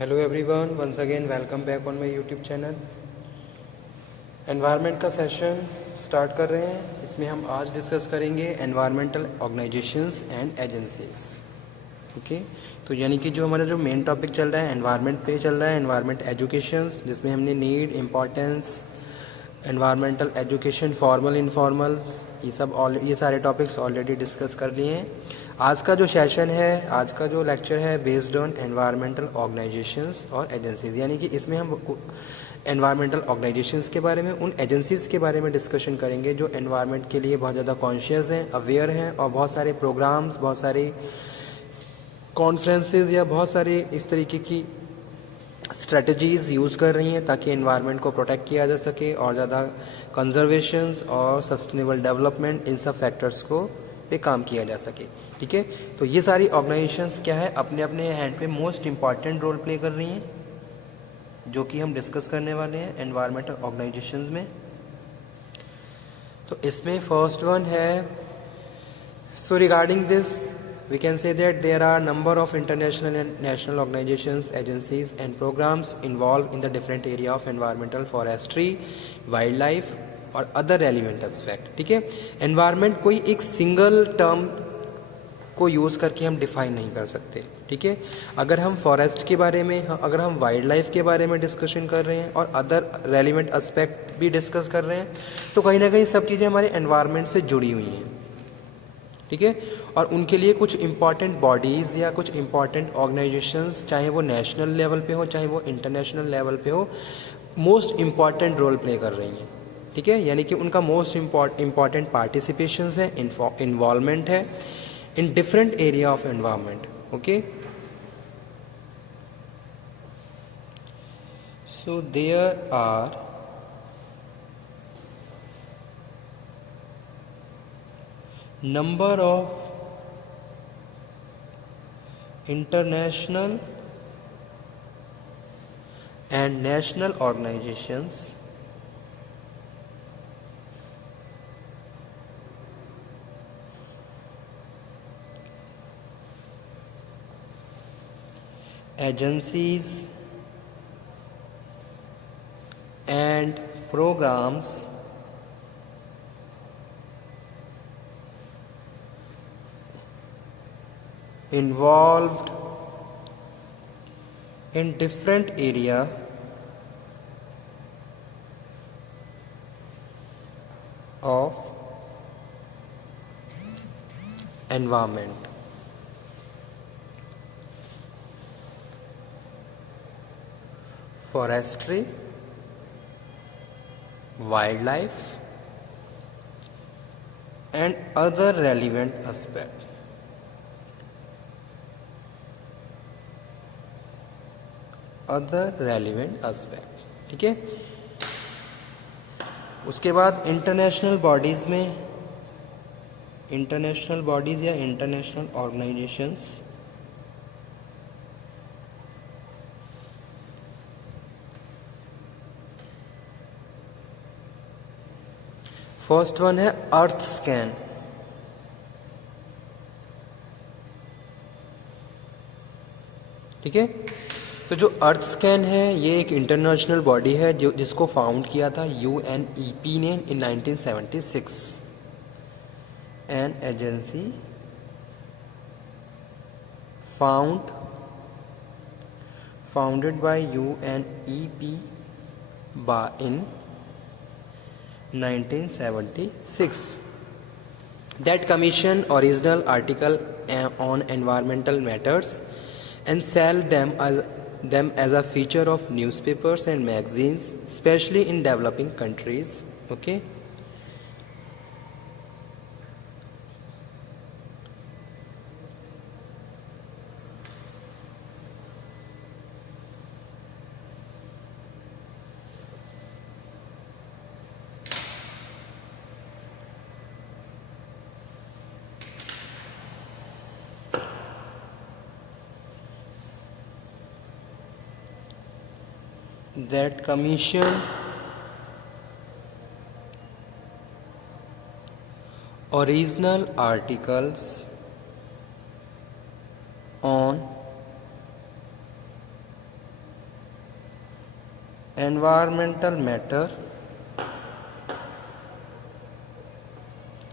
Hello everyone, once again welcome back on my YouTube channel. Environment का session start कर रहे हैं। इसमें हम आज डिस्कस करेंगे environmental organizations and agencies. Okay, तो यानी कि जो हमारा जो मेन टॉपिक चल रहा है एनवायरनमेंट पे चल रहा है, एनवायरनमेंट एजुकेशंस, जिसमें हमने need, importance, environmental education, formal informals, ये सारे टॉपिक्स ऑलरेडी डिस्कस कर लिए हैं। आज का जो सेशन है, आज का जो लेक्चर है बेस्ड ऑन एनवायरमेंटल ऑर्गेनाइजेशंस और एजेंसीज, यानी कि इसमें हम एनवायरमेंटल ऑर्गेनाइजेशंस के बारे में, उन एजेंसीज के बारे में डिस्कशन करेंगे जो एनवायरनमेंट के लिए बहुत ज़्यादा कॉन्शियस हैं, अवेयर हैं और बहुत सारे प्रोग्राम्स, बहुत सारे कॉन्फ्रेंसेज या बहुत सारे इस तरीके की स्ट्रेटजीज़ यूज़ कर रही हैं ताकि एनवायरनमेंट को प्रोटेक्ट किया जा सके और ज़्यादा कंजर्वेशन और सस्टेनेबल डेवलपमेंट, इन सब फैक्टर्स को पे काम किया जा सके। ठीक है, तो ये सारी ऑर्गेनाइजेशंस क्या है, अपने अपने हैंड पे मोस्ट इम्पॉर्टेंट रोल प्ले कर रही हैं, जो कि हम डिस्कस करने वाले हैं एनवायरमेंटल ऑर्गेनाइजेशंस में। तो इसमें फर्स्ट वन है, so regarding this we can say that there are number of international and national organizations, agencies and programs involved in the different area of environmental, forestry, wildlife और other relevant aspect। ठीक है, environment कोई एक single term को use करके हम define नहीं कर सकते। ठीक है, अगर हम फॉरेस्ट के बारे में, अगर हम वाइल्ड लाइफ के बारे में डिस्कशन कर रहे हैं और अदर रेलिवेंट एस्पेक्ट भी डिस्कस कर रहे हैं, तो कहीं ना कहीं सब चीज़ें हमारे एनवायरनमेंट से जुड़ी हुई हैं। ठीक है, और उनके लिए कुछ इम्पॉर्टेंट बॉडीज़ या कुछ इम्पॉर्टेंट ऑर्गेनाइजेशंस, चाहे वो नेशनल लेवल पे हो चाहे वो इंटरनेशनल लेवल पे हो, मोस्ट इम्पॉर्टेंट रोल प्ले कर रही हैं। ठीक है, यानी कि उनका मोस्ट इम्पॉर्टेंट पार्टिसिपेशन है, इन्वॉल्वमेंट है in different area of environment. Okay, so there are number of international and national organizations agencies and programs involved in different area of environment। forestry, wildlife and other relevant aspect। Other relevant aspect. ठीक है, उसके बाद international bodies में, international bodies या international organisations, first one है अर्थ scan. ठीक है, तो जो अर्थ स्कैन है ये एक इंटरनेशनल बॉडी है जो जिसको फाउंड किया था UNEP ने इन 1976। An agency founded by UNEP in 1976 that commission original article on environmental matters and sell them as a feature of newspapers and magazines, especially in developing countries। Okay, that commission original articles on environmental matter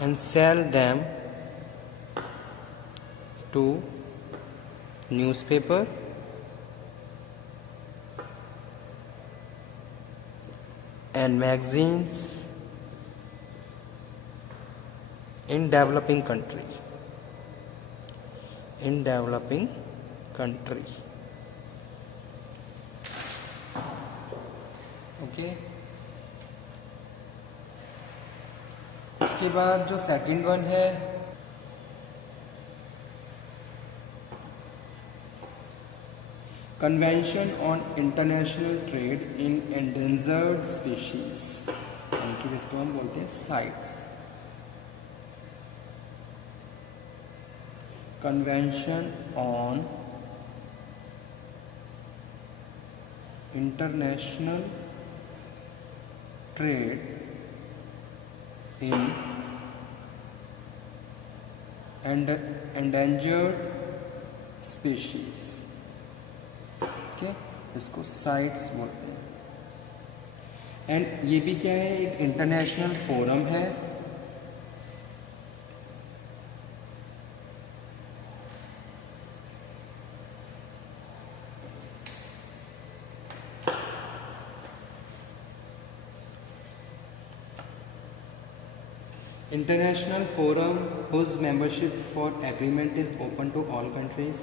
and sell them to newspaper and magazines in developing country. Okay उसके बाद जो second one है convention on international trade in endangered species, यानी कि जिसको हम बोलते हैं sites. Convention on international trade in endangered species, ठीक है, इसको साइट्स बोलते हैं। एंड ये भी क्या है, एक इंटरनेशनल फोरम है international forum whose membership for agreement is open to all countries।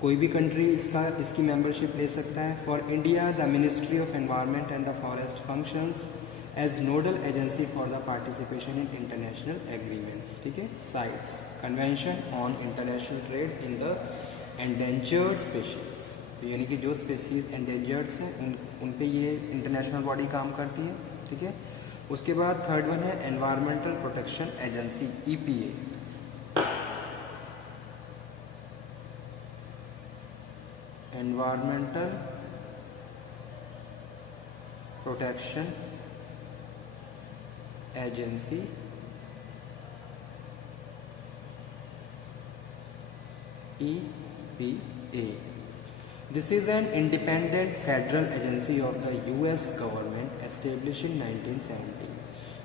कोई भी कंट्री इसकी मेंबरशिप ले सकता है। For India the ministry of environment and the forest functions as nodal agency for the participation in international agreements, ठीक है। CITES convention on international trade in the endangered species, यानी कि जो स्पीशीज एंडेंजर्ड हैं उन पे ये इंटरनेशनल बॉडी काम करती है, ठीक है। उसके बाद थर्ड वन है environmental protection agency EPA। Environmental protection agency EPA। This is an independent federal agency of the US government established in 1970।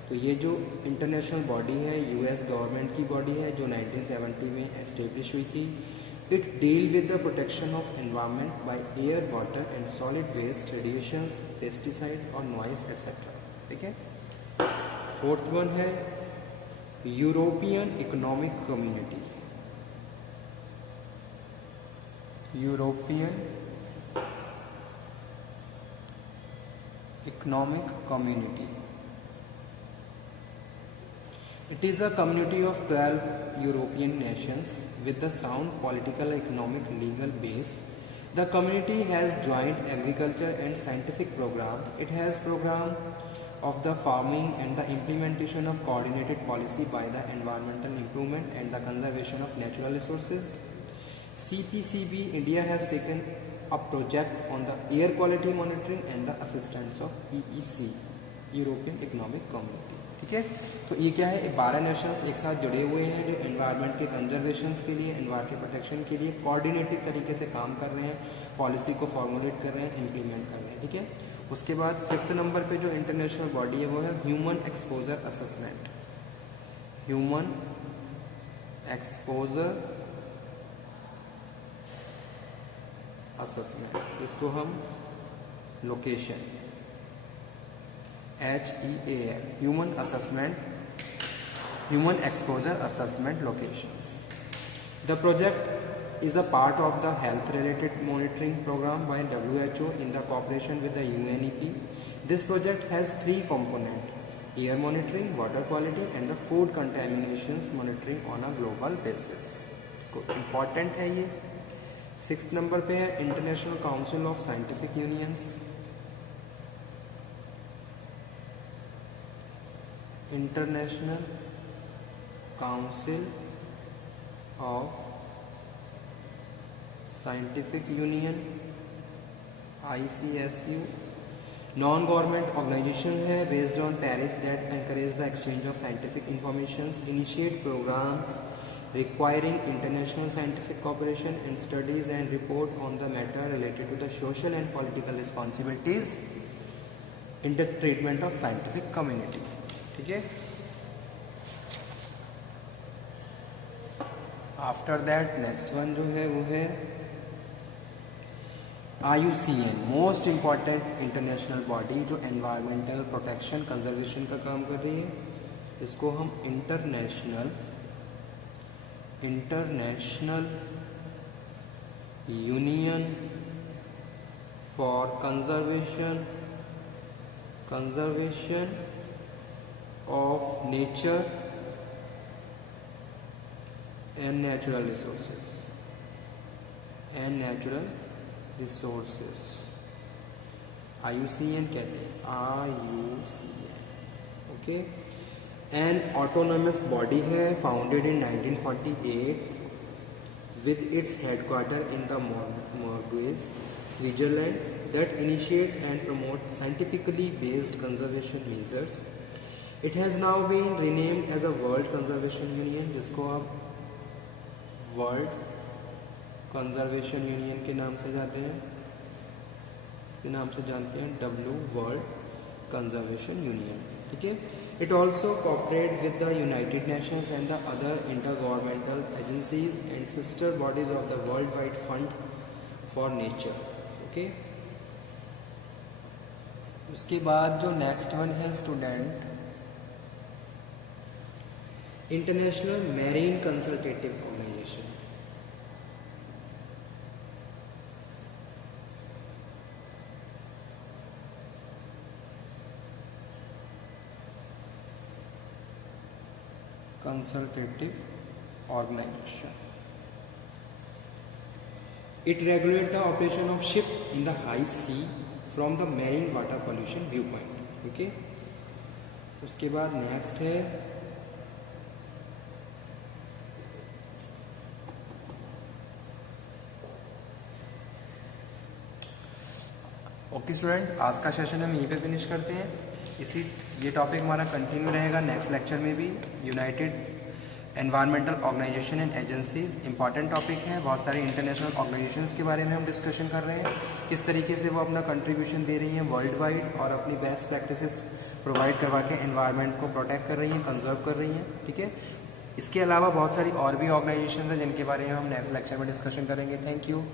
तो ये जो इंटरनेशनल बॉडी है US गवर्नमेंट की बॉडी है जो 1970 में एस्टेब्लिश हुई थी। It deal with the protection of environment by air, water and solid waste, radiations, pesticides और नॉइस एटसेट्रा, ठीक है। फोर्थ वन है European economic community. European economic community, it is a community of 12 European nations with the sound political, economic, legal base. The community has joint agriculture and scientific program. It has program of the farming and the implementation of coordinated policy by the environmental improvement and the conservation of natural resources. CPCB India has taken a project on the air quality monitoring and the assistance of EEC, European Economic Community, ठीक है। तो ये क्या है, 12 Nations एक साथ जुड़े हुए हैं जो एनवायरनमेंट के कंजर्वेशन के लिए, एनवायरनमेंट के प्रोटेक्शन के लिए कोऑर्डिनेटेड तरीके से काम कर रहे हैं, पॉलिसी को फॉर्मुलेट कर रहे हैं, इम्प्लीमेंट कर रहे हैं, ठीक है। उसके बाद फिफ्थ नंबर पे जो इंटरनेशनल बॉडी है वो है human exposure assessment. Human exposure assessment, इसको हम location HEAL, human assessment, human exposure assessment locations. The project is a part of the health related monitoring program by WHO in the cooperation with the UNEP. This project has 3 components: air monitoring, water quality and the food contaminations monitoring on a global basis। important है ये। 6th number पे है international council of scientific unions. International council of scientific union ICSU non government organization है based on Paris that encourage the exchange of scientific information, initiate programs requiring international scientific cooperation in studies and report on the matter related to the social and political responsibilities in the treatment of scientific community. ठीक है, after that next one जो है वो है IUCN, most important international body जो environmental protection conservation का काम कर रही है। इसको हम international union for conservation of nature and natural resources IUCN कहते हैं, IUCN। Okay, N autonomous body है founded in 1948 with its headquarter in the Morges, Switzerland, that initiate and promote scientifically based conservation measures. It has now been renamed as a World Conservation Union, जिसको आप world conservation union के नाम से जानते हैं, W world conservation union. ठीक है, it also cooperate with the United Nations and the other intergovernmental agencies and sister bodies of the Worldwide Fund for Nature। okay, उसके बाद जो नेक्स्ट वन है student, international marine consultative organization. Consultative organization. It regulates the operation of ship in the high sea from the marine water pollution viewpoint. Okay. उसके बाद next है okay student, आज का session हम यहीं पे फिनिश करते हैं। ये टॉपिक हमारा कंटिन्यू रहेगा नेक्स्ट लेक्चर में भी। United environmental organization and agencies important topic है, बहुत सारे इंटरनेशनल ऑर्गेनाइजेशंस के बारे में हम डिस्कशन कर रहे हैं, किस तरीके से वो अपना कंट्रीब्यूशन दे रही हैं वर्ल्ड वाइड और अपनी बेस्ट प्रैक्टिसेस प्रोवाइड करवा के एनवायरनमेंट को प्रोटेक्ट कर रही हैं, कंजर्व कर रही हैं। ठीक है, इसके अलावा बहुत सारी और भी ऑर्गेनाइजेशन हैं जिनके बारे में हम नेक्स्ट लेक्चर में डिस्कशन करेंगे। Thank you.